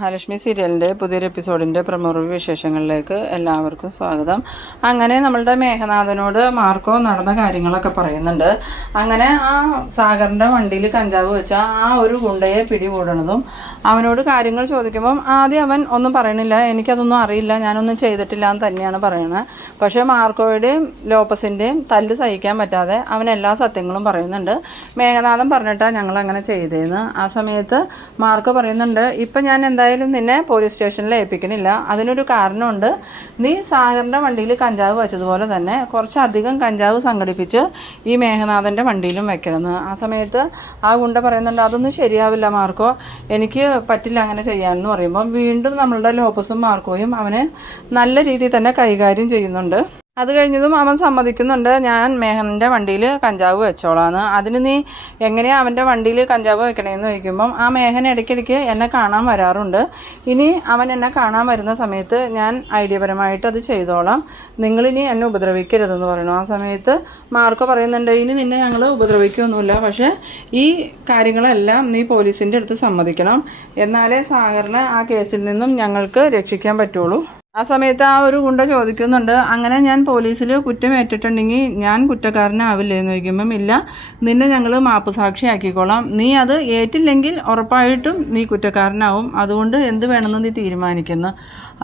മഹാലക്ഷ്മി സീരിയലിൻ്റെ പുതിയൊരു എപ്പിസോഡിൻ്റെ promo review വിശേഷങ്ങളിലേക്ക് എല്ലാവർക്കും സ്വാഗതം. അങ്ങനെ നമ്മളുടെ മേഘനാഥനോട് മാർക്കോ നടന്ന കാര്യങ്ങളൊക്കെ പറയുന്നുണ്ട്. അങ്ങനെ ആ സാഗറിൻ്റെ വണ്ടിയിൽ കഞ്ചാവ് വെച്ച ആ ഒരു ഗുണ്ടയെ പിടികൂടണതും അവനോട് കാര്യങ്ങൾ ചോദിക്കുമ്പം ആദ്യം അവൻ ഒന്നും പറയണില്ല, എനിക്കതൊന്നും അറിയില്ല, ഞാനൊന്നും ചെയ്തിട്ടില്ല എന്ന് തന്നെയാണ് പറയുന്നത്. പക്ഷേ മാർക്കോയുടെയും ലോപ്പസിൻ്റെയും തല്ല് സഹിക്കാൻ പറ്റാതെ അവൻ എല്ലാ സത്യങ്ങളും പറയുന്നുണ്ട്. മേഘനാഥൻ പറഞ്ഞിട്ടാണ് ഞങ്ങളങ്ങനെ ചെയ്തതെന്ന്. ആ സമയത്ത് മാർക്കോ പറയുന്നുണ്ട്, ഇപ്പം ഞാൻ എന്തായാലും നിന്നെ പോലീസ് സ്റ്റേഷനിൽ ഏൽപ്പിക്കണില്ല, അതിനൊരു കാരണമുണ്ട്. നീ സാഗറിൻ്റെ വണ്ടിയിൽ കഞ്ചാവ് വെച്ചതുപോലെ തന്നെ കുറച്ചധികം കഞ്ചാവ് സംഘടിപ്പിച്ച് ഈ മേഘനാഥൻ്റെ വണ്ടിയിലും വെക്കണമെന്ന്. ആ സമയത്ത് ആ ഗുണ്ട പറയുന്നുണ്ട്, അതൊന്നും ശരിയാവില്ല മാർക്കോ, എനിക്ക് പറ്റില്ല അങ്ങനെ ചെയ്യാമെന്ന് പറയുമ്പം വീണ്ടും നമ്മളുടെ ലോപ്പസും മാർക്കോയും അവനെ നല്ല രീതിയിൽ തന്നെ കൈകാര്യം ചെയ്യുന്നുണ്ട്. അത് കഴിഞ്ഞതും അവൻ സമ്മതിക്കുന്നുണ്ട്, ഞാൻ മേഘൻ്റെ വണ്ടിയിൽ കഞ്ചാവ് വെച്ചോളാന്ന്. അതിന് നീ എങ്ങനെയാണ് അവൻ്റെ വണ്ടിയിൽ കഞ്ചാവ് വെക്കണേന്ന് ചോദിക്കുമ്പം ആ മേഘൻ ഇടയ്ക്കിടയ്ക്ക് എന്നെ കാണാൻ വരാറുണ്ട്. ഇനി അവൻ എന്നെ കാണാൻ വരുന്ന സമയത്ത് ഞാൻ ഐഡിയപരമായിട്ട് അത് ചെയ്തോളാം, നിങ്ങളിനി എന്നെ ഉപദ്രവിക്കരുതെന്ന് പറയുന്നു. ആ സമയത്ത് മാർക്കോ പറയുന്നുണ്ട്, ഇനി നിന്നെ ഞങ്ങൾ ഉപദ്രവിക്കുകയൊന്നുമില്ല, പക്ഷേ ഈ കാര്യങ്ങളെല്ലാം നീ പോലീസിൻ്റെ അടുത്ത് സമ്മതിക്കണം, എന്നാലേ സാഗറിനെ ആ കേസിൽ നിന്നും ഞങ്ങൾക്ക് രക്ഷിക്കാൻ പറ്റുള്ളൂ. ആ സമയത്ത് ആ ഒരു ഗുണ്ട ചോദിക്കുന്നുണ്ട്, അങ്ങനെ ഞാൻ പോലീസിൽ കുറ്റം ഏറ്റിട്ടുണ്ടെങ്കിൽ ഞാൻ കുറ്റക്കാരനാവില്ലേ എന്ന് ചോദിക്കുമ്പം ഇല്ല, നിന്നെ ഞങ്ങൾ മാപ്പ് സാക്ഷിയാക്കിക്കോളാം, നീ അത് ഏറ്റില്ലെങ്കിൽ ഉറപ്പായിട്ടും നീ കുറ്റക്കാരനാവും, അതുകൊണ്ട് എന്ത് വേണമെന്ന് നീ തീരുമാനിക്കുന്നു.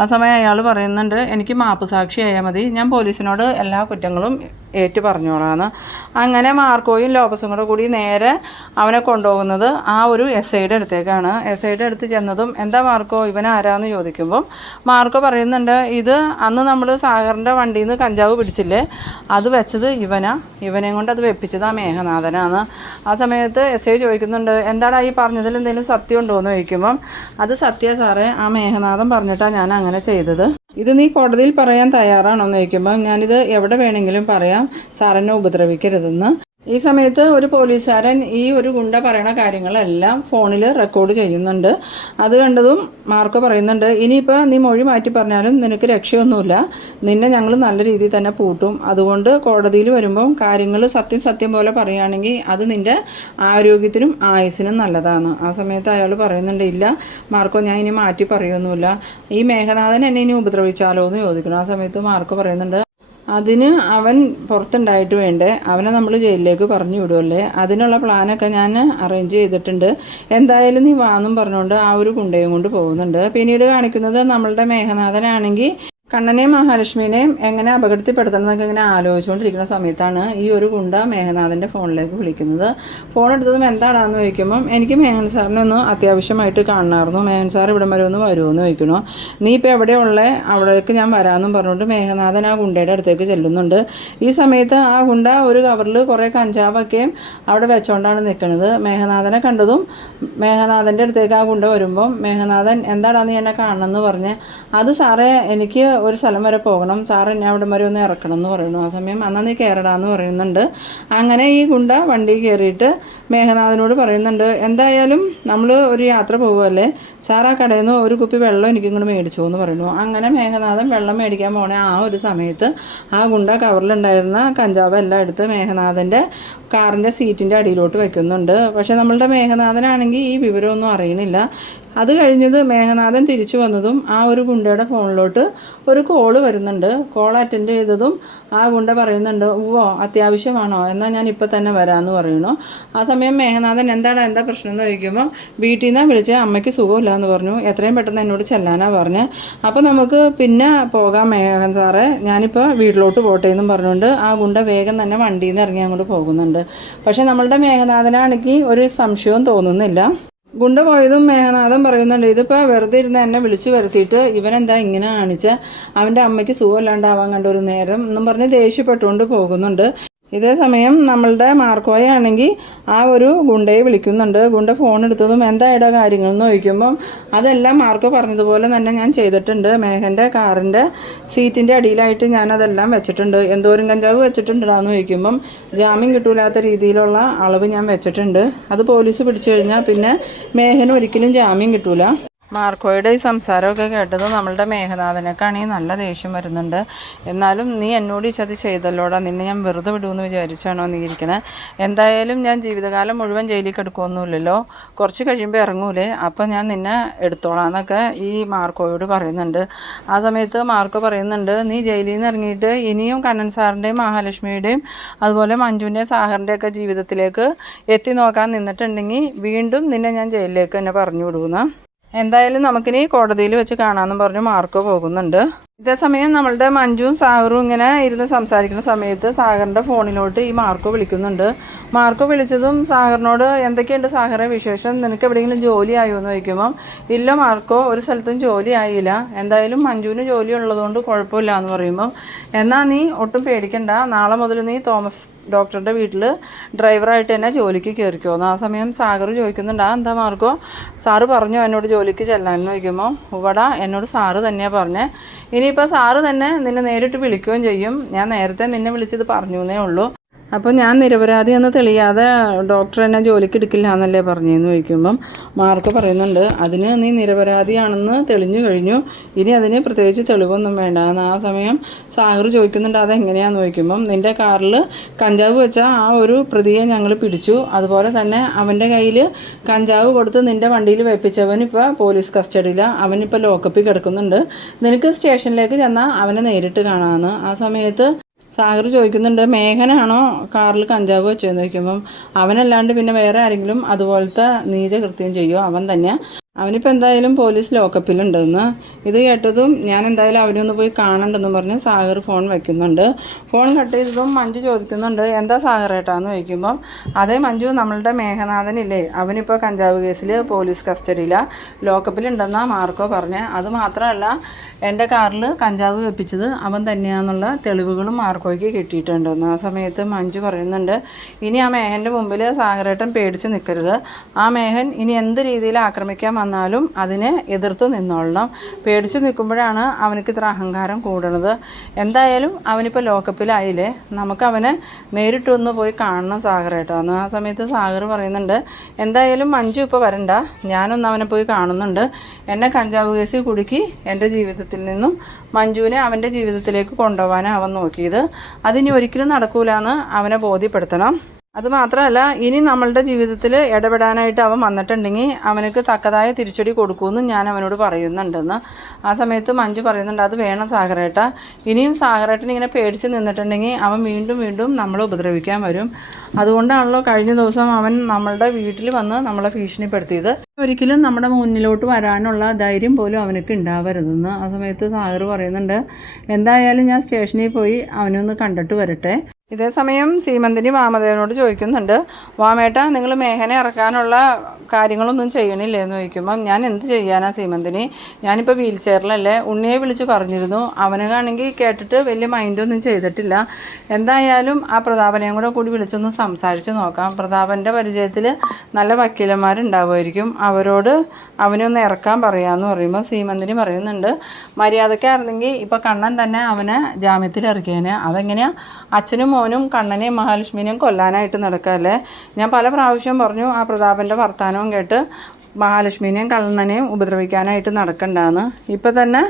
ആ സമയം അയാൾ പറയുന്നുണ്ട്, എനിക്ക് മാപ്പ് സാക്ഷിയായാൽ മതി, ഞാൻ പോലീസിനോട് എല്ലാ കുറ്റങ്ങളും ഏറ്റു പറഞ്ഞോളാന്ന്. അങ്ങനെ മാർക്കോയും ലോപ്പസും കൂടി നേരെ അവനെ കൊണ്ടുപോകുന്നത് ആ ഒരു SIയുടെ അടുത്തേക്കാണ്. SIയുടെ അടുത്ത് ചെന്നതും എന്താ മാർക്കോ ഇവൻ ആരാന്ന് ചോദിക്കുമ്പം മാർക്കോ പറയുന്നുണ്ട്, ഇത് അന്ന് നമ്മൾ സാഗറിൻ്റെ വണ്ടിയിൽ നിന്ന് കഞ്ചാവ് പിടിച്ചില്ലേ, അത് വെച്ചത് ഇവനെയും കൊണ്ട് അത് വെപ്പിച്ചത് ആ മേഘനാഥനാണ്. ആ സമയത്ത് SI ചോദിക്കുന്നുണ്ട്, എന്താടാ ഈ പറഞ്ഞതിൽ എന്തെങ്കിലും സത്യം ഉണ്ടോ എന്ന് ചോദിക്കുമ്പം അത് സത്യ സാറേ, ആ മേഘനാഥൻ പറഞ്ഞിട്ടാണ് ഞാൻ അങ്ങനെ ചെയ്തത്, ഇത് നീ കോടതിയിൽ പറയാൻ തയ്യാറാണോ എന്ന് ചോദിക്കുമ്പം ഞാനിത് എവിടെ വേണമെങ്കിലും പറയാം, സാറിനെ ഉപദ്രവിക്കരുതെന്ന്. ഈ സമയത്ത് ഒരു പോലീസുകാരൻ ഈ ഒരു ഗുണ്ട പറയണ കാര്യങ്ങളെല്ലാം ഫോണിൽ റെക്കോർഡ് ചെയ്യുന്നുണ്ട്. അത് കണ്ടതും മാർക്കോ പറയുന്നുണ്ട്, ഇനിയിപ്പോൾ നീ മൊഴി മാറ്റി പറഞ്ഞാലും നിനക്ക് രക്ഷയൊന്നുമില്ല, നിന്നെ ഞങ്ങൾ നല്ല രീതിയിൽ തന്നെ പൂട്ടും, അതുകൊണ്ട് കോടതിയിൽ വരുമ്പം കാര്യങ്ങൾ സത്യം പോലെ പറയുകയാണെങ്കിൽ അത് നിൻ്റെ ആരോഗ്യത്തിനും ആയുസ്സിനും നല്ലതാണ്. ആ സമയത്ത് അയാൾ പറയുന്നുണ്ട്, ഇല്ല മാർക്കോ, ഞാൻ ഇനി മാറ്റി പറയുമൊന്നുമില്ല, ഈ മേഘനാഥൻ എന്നെ ഇനി ഉപദ്രവിച്ചാലോ എന്ന് ചോദിക്കണം. ആ സമയത്ത് മാർക്കോ പറയുന്നുണ്ട്, അതിന് അവൻ പുറത്തുണ്ടായിട്ട് വേണ്ടേ, അവനെ നമ്മൾ ജയിലിലേക്ക് പറഞ്ഞു വിടുമല്ലേ, അതിനുള്ള പ്ലാനൊക്കെ ഞാൻ അറേഞ്ച് ചെയ്തിട്ടുണ്ട്, എന്തായാലും നീ വാന്നും പറഞ്ഞുകൊണ്ട് ആ ഒരു ഗുണ്ടയും കൊണ്ട് പോകുന്നുണ്ട്. പിന്നീട് കാണിക്കുന്നത് നമ്മളുടെ മേഘനാഥനാണെങ്കിൽ കണ്ണനെയും മഹാലക്ഷ്മിനെയും എങ്ങനെ അപകടത്തിൽപ്പെടുത്തണം എന്നൊക്കെ ഇങ്ങനെ ആലോചിച്ചുകൊണ്ടിരിക്കുന്ന സമയത്താണ് ഈ ഒരു ഗുണ്ട മേഘനാഥൻ്റെ ഫോണിലേക്ക് വിളിക്കുന്നത്. ഫോൺ എടുത്തതും എന്താണെന്ന് ചോദിക്കുമ്പം എനിക്ക് മേഘൻ സാറിനെ ഒന്ന് അത്യാവശ്യമായിട്ട് കാണണമായിരുന്നു, മേഘൻ സാർ ഇവിടം വരെ ഒന്ന് വരുമെന്ന് ചോദിക്കണോ, നീ ഇപ്പോൾ എവിടെയുള്ള അവിടേക്ക് ഞാൻ വരാമെന്നും പറഞ്ഞുകൊണ്ട് മേഘനാഥൻ ആ ഗുണ്ടയുടെ അടുത്തേക്ക് ചെല്ലുന്നുണ്ട്. ഈ സമയത്ത് ആ ഗുണ്ട ഒരു കവറിൽ കുറേ കഞ്ചാവൊക്കെയും അവിടെ വെച്ചുകൊണ്ടാണ് നിൽക്കുന്നത്. മേഘനാഥനെ കണ്ടതും മേഘനാഥൻ്റെ അടുത്തേക്ക് ആ ഗുണ്ട വരുമ്പം മേഘനാഥൻ എന്താടാ നീ എന്നെ കാണണമെന്ന് പറഞ്ഞ്, അത് സാറേ എനിക്ക് ഒരു സ്ഥലം വരെ പോകണം, സാറ് എന്നെ അവിടെ വരെ ഒന്ന് ഇറക്കണം എന്ന് പറയുന്നു. ആ സമയം എന്നാൽ നീ കയറടാന്ന് പറയുന്നുണ്ട്. അങ്ങനെ ഈ ഗുണ്ട വണ്ടി കയറിയിട്ട് മേഘനാഥനോട് പറയുന്നുണ്ട്, എന്തായാലും നമ്മൾ ഒരു യാത്ര പോകുമല്ലേ, സാർ ആ കടയിൽ നിന്ന് ഒരു കുപ്പി വെള്ളം എനിക്കിങ്ങോട്ട് മേടിച്ചു എന്ന് പറയുന്നു. അങ്ങനെ മേഘനാഥൻ വെള്ളം മേടിക്കാൻ പോണേ ആ ഒരു സമയത്ത് ആ ഗുണ്ട കവറിലുണ്ടായിരുന്ന കഞ്ചാവ് എല്ലാം എടുത്ത് മേഘനാഥൻ്റെ കാറിൻ്റെ സീറ്റിൻ്റെ അടിയിലോട്ട് വയ്ക്കുന്നുണ്ട്. പക്ഷേ നമ്മളുടെ മേഘനാഥനാണെങ്കിൽ ഈ വിവരമൊന്നും അറിയണില്ല. അത് കഴിഞ്ഞത് മേഘനാഥൻ തിരിച്ചു വന്നതും ആ ഒരു ഗുണ്ടയുടെ ഫോണിലോട്ട് ഒരു കോള് വരുന്നുണ്ട്. കോൾ അറ്റൻഡ് ചെയ്തതും ആ ഗുണ്ട പറയുന്നുണ്ട്, ഓ അത്യാവശ്യമാണോ, എന്നാൽ ഞാൻ ഇപ്പോൾ തന്നെ വരാമെന്ന് പറയുന്നു. ആ സമയം മേഘനാഥൻ എന്താ പ്രശ്നം എന്ന് ചോദിക്കുമ്പം വീട്ടിൽ നിന്നാണ് വിളിച്ച് അമ്മയ്ക്ക് സുഖമില്ല എന്ന് പറഞ്ഞു, എത്രയും പെട്ടെന്ന് എന്നോട് ചെല്ലാനാണ് പറഞ്ഞ്, അപ്പോൾ നമുക്ക് പിന്നെ പോകാം മേഘൻ സാറേ, ഞാനിപ്പോൾ വീട്ടിലോട്ട് പോട്ടെ എന്നും പറഞ്ഞുകൊണ്ട് ആ ഗുണ്ട വേഗം തന്നെ വണ്ടിയിൽ നിന്ന് ഇറങ്ങി അങ്ങോട്ട് പോകുന്നുണ്ട്. പക്ഷേ നമ്മളുടെ മേഘനാഥനാണെങ്കിൽ ഒരു സംശയവും തോന്നുന്നില്ല. ഗുണ്ട പോയതും മേഘനാഥൻ പറയുന്നുണ്ട്, ഇതിപ്പോൾ വെറുതെ ഇരുന്ന് എന്നെ വിളിച്ചു വരുത്തിയിട്ട് ഇവനെന്താ ഇങ്ങനെ കാണിച്ച, അവൻ്റെ അമ്മയ്ക്ക് സുഖമില്ലാണ്ടാവാൻ കണ്ട ഒരു നേരം എന്നും പറഞ്ഞ് ദേഷ്യപ്പെട്ടുകൊണ്ട് പോകുന്നുണ്ട്. ഇതേ സമയം നമ്മളുടെ മാർക്കോയെ ആണെങ്കിൽ ആ ഒരു ഗുണ്ടയെ വിളിക്കുന്നുണ്ട്. ഗുണ്ട ഫോൺ എടുത്തതും എന്തായിടാ കാര്യങ്ങൾ എന്ന് ചോദിക്കുമ്പം അതെല്ലാം മാർക്കോ പറഞ്ഞതുപോലെ തന്നെ ഞാൻ ചെയ്തിട്ടുണ്ട്, മേഘൻ്റെ കാറിൻ്റെ സീറ്റിൻ്റെ അടിയിലായിട്ട് ഞാനതെല്ലാം വെച്ചിട്ടുണ്ട്, എന്തോരം കഞ്ചാവ് വെച്ചിട്ടുണ്ടാന്ന് ചോദിക്കുമ്പം ജാമ്യം കിട്ടൂലാത്ത രീതിയിലുള്ള അളവ് ഞാൻ വെച്ചിട്ടുണ്ട്, അത് പോലീസ് പിടിച്ചു കഴിഞ്ഞാൽ പിന്നെ മേഘന് ഒരിക്കലും ജാമ്യം കിട്ടൂല. മാർക്കോയുടെ ഈ സംസാരമൊക്കെ കേട്ടത് നമ്മളുടെ മേഘനാഥനൊക്കെയാണെങ്കിൽ നല്ല ദേഷ്യം വരുന്നുണ്ട്. എന്നാലും നീ എന്നോട് ഈ ചതി ചെയ്തല്ലോടാ, നിന്നെ ഞാൻ വെറുതെ വിടുമെന്ന് വിചാരിച്ചാണോ നീ ഇരിക്കണേ? എന്തായാലും ഞാൻ ജീവിതകാലം മുഴുവൻ ജയിലിൽ കിടക്കുമൊന്നുമില്ലല്ലോ, കുറച്ച് കഴിയുമ്പോൾ ഇറങ്ങൂലേ, അപ്പം ഞാൻ നിന്നെ എടുത്തോളാം എന്നൊക്കെ ഈ മാർക്കോയോട് പറയുന്നുണ്ട്. ആ സമയത്ത് മാർക്കോ പറയുന്നുണ്ട്, നീ ജയിലിൽ നിന്ന് ഇറങ്ങിയിട്ട് ഇനിയും കണ്ണൻ സാറിൻ്റെയും മഹാലക്ഷ്മിയുടെയും അതുപോലെ മഞ്ജുവിൻ്റെയും സാഗറിൻ്റെയൊക്കെ ജീവിതത്തിലേക്ക് എത്തി നോക്കാൻ നിന്നിട്ടുണ്ടെങ്കിൽ വീണ്ടും നിന്നെ ഞാൻ ജയിലിലേക്ക് തന്നെ പറഞ്ഞു വിടുമെന്ന്. എന്തായാലും നമുക്കിനി കോടതിയിൽ വെച്ച് കാണാമെന്നും പറഞ്ഞു മാർക്കോ പോകുന്നുണ്ട്. ഇതേസമയം നമ്മളുടെ മഞ്ജുവും സാഗറും ഇങ്ങനെ ഇരുന്ന് സംസാരിക്കുന്ന സമയത്ത് സാഗറിൻ്റെ ഫോണിലോട്ട് ഈ മാർക്കോ വിളിക്കുന്നുണ്ട്. മാർക്കോ വിളിച്ചതും സാഗറിനോട് എന്തൊക്കെയുണ്ട് സാഗറെ വിശേഷം, നിനക്ക് എവിടെയെങ്കിലും ജോലി ആയോ എന്ന് ചോദിക്കുമ്പം ഇല്ല മാർക്കോ, ഒരു സ്ഥലത്തും ജോലി ആയില്ല, എന്തായാലും മഞ്ജുവിന് ജോലി ഉള്ളതുകൊണ്ട് കുഴപ്പമില്ല എന്ന് പറയുമ്പം എന്നാൽ നീ ഒട്ടും പേടിക്കണ്ട, നാളെ മുതൽ നീ തോമസ് ഡോക്ടറുടെ വീട്ടിൽ ഡ്രൈവറായിട്ട് തന്നെ ജോലിക്ക് കയറിക്കോന്ന്. ആ സമയം സാഗർ ചോദിക്കുന്നുണ്ട്, ആ എന്താ മാർക്കോ, സാറ് പറഞ്ഞോ എന്നോട് ജോലിക്ക് ചെല്ലാനെന്ന് ചോദിക്കുമ്പോൾ ഇവിടെ എന്നോട് സാറ് തന്നെയാണ് പറഞ്ഞേ, ഇനിയിപ്പോൾ സാറ് തന്നെ നിന്നെ നേരിട്ട് വിളിക്കുകയും ചെയ്യും, ഞാൻ നേരത്തെ നിന്നെ വിളിച്ചത് പറഞ്ഞു എന്നേ ഉള്ളൂ, അപ്പോൾ ഞാൻ നിരപരാധി എന്ന് തെളിയാതെ ഡോക്ടർ എന്നെ ജോലിക്ക് എടുക്കില്ല എന്നല്ലേ പറഞ്ഞതെന്ന് ചോദിക്കുമ്പം മാർക്ക് പറയുന്നുണ്ട്, അതിന് നീ നിരപരാധിയാണെന്ന് തെളിഞ്ഞു കഴിഞ്ഞു, ഇനി അതിന് പ്രത്യേകിച്ച് തെളിവൊന്നും വേണ്ട എന്ന്. ആ സമയം സാഗർ ചോദിക്കുന്നുണ്ട്, അതെങ്ങനെയാണെന്ന് ചോദിക്കുമ്പം നിൻ്റെ കാറിൽ കഞ്ചാവ് വെച്ച ആ ഒരു പ്രതിയെ ഞങ്ങൾ പിടിച്ചു, അതുപോലെ തന്നെ അവൻ്റെ കയ്യിൽ കഞ്ചാവ് കൊടുത്ത് നിൻ്റെ വണ്ടിയിൽ വെപ്പിച്ചവൻ ഇപ്പോൾ പോലീസ് കസ്റ്റഡിയിലാണ്, അവനിപ്പോൾ ലോക്കപ്പിൽ കിടക്കുന്നുണ്ട്, നിനക്ക് സ്റ്റേഷനിലേക്ക് ചെന്നാൽ അവനെ നേരിട്ട് കാണാമെന്ന്. ആ സമയത്ത് സാഗർ ചോദിക്കുന്നുണ്ട്, മേഘനാണോ കാറിൽ കഞ്ചാവ് വെച്ചതെന്ന് ചോദിക്കുമ്പം അവനല്ലാണ്ട് പിന്നെ വേറെ ആരെങ്കിലും അതുപോലത്തെ നീചകൃത്യം ചെയ്യുമോ, അവൻ തന്നെ, അവനിപ്പോൾ എന്തായാലും പോലീസ് ലോക്കപ്പിലുണ്ടെന്ന്. ഇത് കേട്ടതും ഞാൻ എന്തായാലും അവനൊന്ന് പോയി കാണണ്ടെന്ന് പറഞ്ഞ് സാഗർ ഫോൺ വയ്ക്കുന്നുണ്ട്. ഫോൺ കട്ട് ചെയ്തതും മഞ്ജു ചോദിക്കുന്നുണ്ട്, എന്താ സാഗറേട്ടാന്ന് ചോദിക്കുമ്പം അതേ മഞ്ജു, നമ്മളുടെ മേഘനാഥനില്ലേ, അവനിപ്പോൾ കഞ്ചാവ് കേസിൽ പോലീസ് കസ്റ്റഡിയിലാണ്, ലോക്കപ്പിലുണ്ടെന്നാണ് മാർക്കോ പറഞ്ഞത്, അത് മാത്രമല്ല എൻ്റെ കാറിൽ കഞ്ചാവ് വെപ്പിച്ചത് അവൻ തന്നെയാണെന്നുള്ള തെളിവുകളും മാർക്കോയ്ക്ക് കിട്ടിയിട്ടുണ്ടെന്ന്. ആ സമയത്ത് മഞ്ജു പറയുന്നുണ്ട്, ഇനി ആ മേഘൻ്റെ മുമ്പിൽ സാഗരേട്ടൻ പേടിച്ച് നിൽക്കരുത്, ആ മേഘൻ ഇനി എന്ത് രീതിയിൽ ആക്രമിക്കാൻ വന്നാലും അതിനെ എതിർത്ത് നിന്നോളണം, പേടിച്ച് നിൽക്കുമ്പോഴാണ് അവനക്ക് ഇത്ര അഹങ്കാരം കൂടണത്, എന്തായാലും അവനിപ്പോൾ ലോക്കപ്പിലായില്ലേ, നമുക്കവനെ നേരിട്ടൊന്ന് പോയി കാണണം സാഗരേട്ടാന്ന്. ആ സമയത്ത് സാഗർ പറയുന്നുണ്ട്, എന്തായാലും മഞ്ജു ഇപ്പോൾ വരണ്ട, ഞാനൊന്ന് അവനെ പോയി കാണുന്നുണ്ട്, എന്നെ കഞ്ചാവ് കേസിൽ കുടുക്കി എൻ്റെ ജീവിതത്തിൽ നിന്നും മഞ്ജുവിനെ അവൻ്റെ ജീവിതത്തിലേക്ക് കൊണ്ടുപോകാനാണ് അവൻ നോക്കിയത്, അതിനി ഒരിക്കലും നടക്കൂലെന്ന് അവനെ ബോധ്യപ്പെടുത്തണം, അതുമാത്രമല്ല ഇനി നമ്മളുടെ ജീവിതത്തിൽ ഇടപെടാനായിട്ട് അവൻ വന്നിട്ടുണ്ടെങ്കിൽ അവനക്ക് തക്കതായ തിരിച്ചടി കൊടുക്കുമെന്ന് ഞാൻ അവനോട് പറയുന്നുണ്ടെന്ന്. ആ സമയത്ത് മഞ്ജു പറയുന്നുണ്ട്, അത് വേണം സാഗരേട്ട, ഇനിയും സാഗരേട്ടൻ ഇങ്ങനെ പേടിച്ച് നിന്നിട്ടുണ്ടെങ്കിൽ അവൻ വീണ്ടും വീണ്ടും നമ്മളെ ഉപദ്രവിക്കാൻ വരും, അതുകൊണ്ടാണല്ലോ കഴിഞ്ഞ ദിവസം അവൻ നമ്മളുടെ വീട്ടിൽ വന്ന് നമ്മളെ ഭീഷണിപ്പെടുത്തിയത്, ഒരിക്കലും നമ്മുടെ മുന്നിലോട്ട് വരാനുള്ള ധൈര്യം പോലും അവനക്ക് ഉണ്ടാവരുതെന്ന്. ആ സമയത്ത് സാഗർ പറയുന്നുണ്ട്, എന്തായാലും ഞാൻ സ്റ്റേഷനിൽ പോയി അവനൊന്ന് കണ്ടിട്ട് വരട്ടെ. ഇതേസമയം സീമന്തിനി വാമദേവനോട് ചോദിക്കുന്നുണ്ട്, വാമേട്ട നിങ്ങൾ മേഘനെ ഇറക്കാനുള്ള കാര്യങ്ങളൊന്നും ചെയ്യണില്ലേ എന്ന് ചോദിക്കുമ്പം ഞാൻ എന്ത് ചെയ്യാനാ സീമന്തിനി, ഞാനിപ്പോൾ വീൽ ചെയറിലല്ലേ, ഉണ്ണിയെ വിളിച്ച് പറഞ്ഞിരുന്നു, അവനാണെങ്കിൽ കേട്ടിട്ട് വലിയ മൈൻഡൊന്നും ചെയ്തിട്ടില്ല, എന്തായാലും ആ പ്രതാപനെയും കൂടി വിളിച്ചൊന്ന് സംസാരിച്ച് നോക്കാം, പ്രതാപൻ്റെ പരിചയത്തിൽ നല്ല വക്കീലന്മാരുണ്ടാവുമായിരിക്കും, അവരോട് അവനൊന്ന് ഇറക്കാൻ പറയാമെന്ന് പറയുമ്പോൾ സീമന്തിനി പറയുന്നുണ്ട്, മര്യാദക്കായിരുന്നെങ്കിൽ ഇപ്പോൾ കണ്ണൻ തന്നെ അവനെ ജാമ്യത്തിൽ ഇറക്കിയേനെ, അതെങ്ങനെയാണ് അച്ഛനും മോനും കണ്ണനെയും മഹാലക്ഷ്മിനെയും കൊല്ലാനായിട്ട് നടക്കാമല്ലേ, ഞാൻ പല പ്രാവശ്യം പറഞ്ഞു ആ പ്രതാപൻ്റെ വർത്തമാനവും കേട്ട് മഹാലക്ഷ്മിനെയും കണ്ണനെയും ഉപദ്രവിക്കാനായിട്ട് നടക്കണ്ടെന്ന്, ഇപ്പം തന്നെ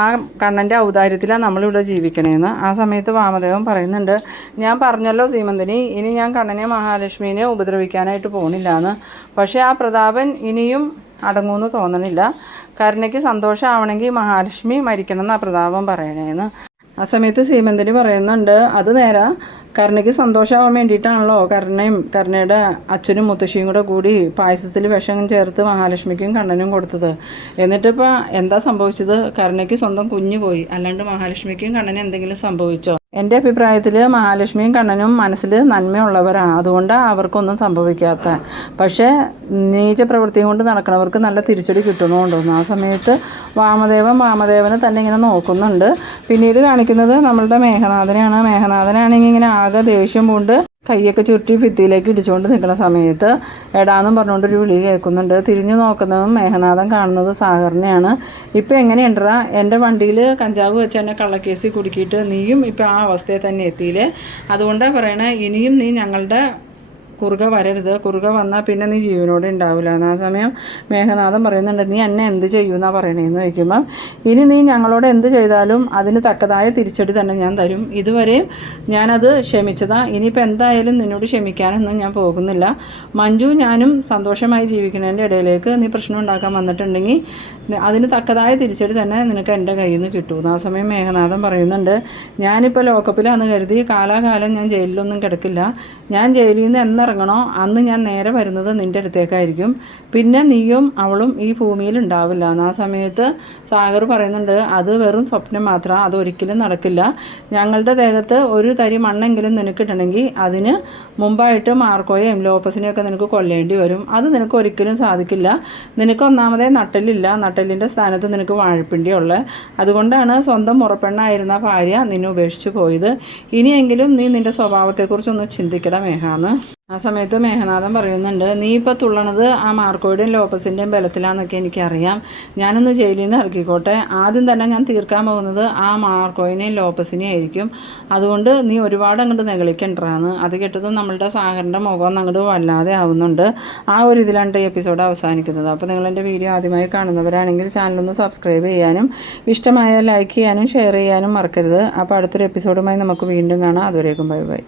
ആ കണ്ണൻ്റെ ഔദാര്യത്തിലാണ് നമ്മളിവിടെ ജീവിക്കണേന്ന്. ആ സമയത്ത് വാമദേവൻ പറയുന്നുണ്ട്, ഞാൻ പറഞ്ഞല്ലോ സീമന്തിനി, ഇനി ഞാൻ കണ്ണനെയും മഹാലക്ഷ്മിനെയും ഉപദ്രവിക്കാനായിട്ട് പോകണില്ലാന്ന്, പക്ഷേ ആ പ്രതാപൻ ഇനിയും അടങ്ങുമെന്ന് തോന്നണില്ല, കരുണയ്ക്ക് സന്തോഷമാവണമെങ്കിൽ മഹാലക്ഷ്മി മരിക്കണം എന്നാണ് പ്രതാപൻ പറയണേന്ന്. ആ സമയത്ത് സീമന്തിനി പറയുന്നുണ്ട്, അത് നേരാ, കരുണയ്ക്ക് സന്തോഷമാവാൻ വേണ്ടിയിട്ടാണല്ലോ കരുണയുടെ അച്ഛനും മുത്തശ്ശിയും കൂടി പായസത്തിൽ വിഷം ചേർത്ത് മഹാലക്ഷ്മിക്കും കണ്ണനും കൊടുത്തത്, എന്നിട്ടിപ്പോൾ എന്താ സംഭവിച്ചത്, കരുണയ്ക്ക് സ്വന്തം കുഞ്ഞു പോയി, അല്ലാണ്ട് മഹാലക്ഷ്മിക്കും കണ്ണനും എന്തെങ്കിലും സംഭവിച്ചോ? എൻ്റെ അഭിപ്രായത്തിൽ മഹാലക്ഷ്മിയും കണ്ണനും മനസ്സിൽ നന്മയുള്ളവരാണ്, അതുകൊണ്ടാണ് അവർക്കൊന്നും സംഭവിക്കാത്ത, പക്ഷേ നീച പ്രവൃത്തി കൊണ്ട് നടക്കുന്നവർക്ക് നല്ല തിരിച്ചടി കിട്ടുന്നുണ്ടോന്ന്. ആ സമയത്ത് വാമദേവനെ തന്നെ ഇങ്ങനെ നോക്കുന്നുണ്ട്. പിന്നീട് കാണിക്കുന്നത് നമ്മളുടെ മേഘനാഥനാണെങ്കിൽ ഇങ്ങനെ ആകെ ദേഷ്യം പൂണ്ട് കൈയൊക്കെ ചുരുട്ടി ഭിത്തിയിലേക്ക് ഇടിച്ചുകൊണ്ട് നിൽക്കുന്ന സമയത്ത് എടാന്നും പറഞ്ഞുകൊണ്ടൊരു വിളി കേൾക്കുന്നുണ്ട്. തിരിഞ്ഞു നോക്കുന്നതും മേഘനാഥൻ കാണുന്നത് സാഗറിനെയാണ്. ഇപ്പം എങ്ങനെയുണ്ടറാ, എൻ്റെ വണ്ടിയിൽ കഞ്ചാവ് വെച്ച് എന്നെ കള്ളക്കേസിൽ കുടുക്കിയിട്ട് നീയും ഇപ്പം ആ അവസ്ഥയിൽ തന്നെ എത്തിയില്ലേ, അതുകൊണ്ടാണ് പറയണേ, ഇനിയും നീ ഞങ്ങളുടെ കുറുകെ വരരുത്, കുറുകെ വന്നാൽ പിന്നെ നീ ജീവനോടെ ഉണ്ടാവില്ല എന്ന്. ആ സമയം മേഘനാഥൻ പറയുന്നുണ്ട്, നീ എന്നെ എന്ത് ചെയ്യുമെന്നാണ് പറയണേന്ന് ചോദിക്കുമ്പം, ഇനി നീ ഞങ്ങളോട് എന്ത് ചെയ്താലും അതിന് തക്കതായ തിരിച്ചടി തന്നെ ഞാൻ തരും. ഇതുവരെയും ഞാനത് ക്ഷമിച്ചതാ, ഇനിയിപ്പോൾ എന്തായാലും നിന്നോട് ക്ഷമിക്കാനൊന്നും ഞാൻ പോകുന്നില്ല. മഞ്ജു ഞാനും സന്തോഷമായി ജീവിക്കുന്നതിൻ്റെ ഇടയിലേക്ക് നീ പ്രശ്നം ഉണ്ടാക്കാൻ വന്നിട്ടുണ്ടെങ്കിൽ അതിന് തക്കതായ തിരിച്ചടി തന്നെ നിനക്ക് എൻ്റെ കയ്യിൽ നിന്ന് കിട്ടുമെന്ന്. ആ സമയം മേഘനാഥൻ പറയുന്നുണ്ട്, ഞാനിപ്പോൾ ലോക്കപ്പിലാണെന്ന് കരുതി കാലാകാലം ഞാൻ ജയിലിലൊന്നും കിടക്കില്ല. ഞാൻ ജയിലിൽ നിന്ന് എന്നിറങ്ങണോ അന്ന് ഞാൻ നേരെ വരുന്നത് നിൻ്റെ അടുത്തേക്കായിരിക്കും. പിന്നെ നീയും അവളും ഈ ഭൂമിയിൽ ഉണ്ടാവില്ല എന്ന്. ആ സമയത്ത് സാഗർ പറയുന്നുണ്ട്, അത് വെറും സ്വപ്നം മാത്രമാണ്, അതൊരിക്കലും നടക്കില്ല. ഞങ്ങളുടെ ദേഹത്ത് ഒരു തരി മണ്ണെങ്കിലും നിനക്ക് ഇടണമെങ്കിൽ അതിന് മുമ്പായിട്ട് മാർക്കോയെയും ലോപ്പസിനെയൊക്കെ നിനക്ക് കൊല്ലേണ്ടി വരും. അത് നിനക്ക് ഒരിക്കലും സാധിക്കില്ല. നിനക്ക് ഒന്നാമതേ നട്ടലില്ല, നട്ടലിൻ്റെ സ്ഥാനത്ത് നിനക്ക് വാഴപ്പിണ്ടിയുള്ളത്. അതുകൊണ്ടാണ് സ്വന്തം മുറപ്പെണ്ണായിരുന്ന ഭാര്യ നിന്നെ ഉപേക്ഷിച്ച് പോയത്. ഇനിയെങ്കിലും നീ നിൻ്റെ സ്വഭാവത്തെക്കുറിച്ചൊന്ന് ചിന്തിക്കട മേഘാന്ന്. ആ സമയത്ത് മേഘനാഥൻ പറയുന്നുണ്ട്, നീ ഇപ്പോൾ തുള്ളണത് ആ മാർക്കോയുടെയും ലോപ്പസിൻ്റെയും ബലത്തിലാണെന്നൊക്കെ എനിക്കറിയാം. ഞാനൊന്ന് ജയിലിൽ നിന്ന് ഇറക്കിക്കോട്ടെ. ആദ്യം തന്നെ ഞാൻ തീർക്കാൻ പോകുന്നത് ആ മാർക്കോയിനെയും ലോപ്പസിനെയും ആയിരിക്കും. അതുകൊണ്ട് നീ ഒരുപാട് അങ്ങോട്ട് നെകളിക്കണ്ടാന്ന്. അത് കേട്ടതും നമ്മളുടെ സാഗറിൻ്റെ മുഖം അങ്ങോട്ട് വല്ലാതെ ആവുന്നുണ്ട്. ആ ഒരു ഇതിലാണ് ഈ എപ്പിസോഡ് അവസാനിക്കുന്നത്. അപ്പോൾ നിങ്ങളെൻ്റെ വീഡിയോ ആദ്യമായി കാണുന്നവരാണെങ്കിൽ ചാനലൊന്ന് സബ്സ്ക്രൈബ് ചെയ്യാനും ഇഷ്ടമായ ലൈക്ക് ചെയ്യാനും ഷെയർ ചെയ്യാനും മറക്കരുത്. അപ്പോൾ അടുത്തൊരു എപ്പിസോഡുമായി നമുക്ക് വീണ്ടും കാണാം. അതുവരേക്കും ബൈ ബൈ.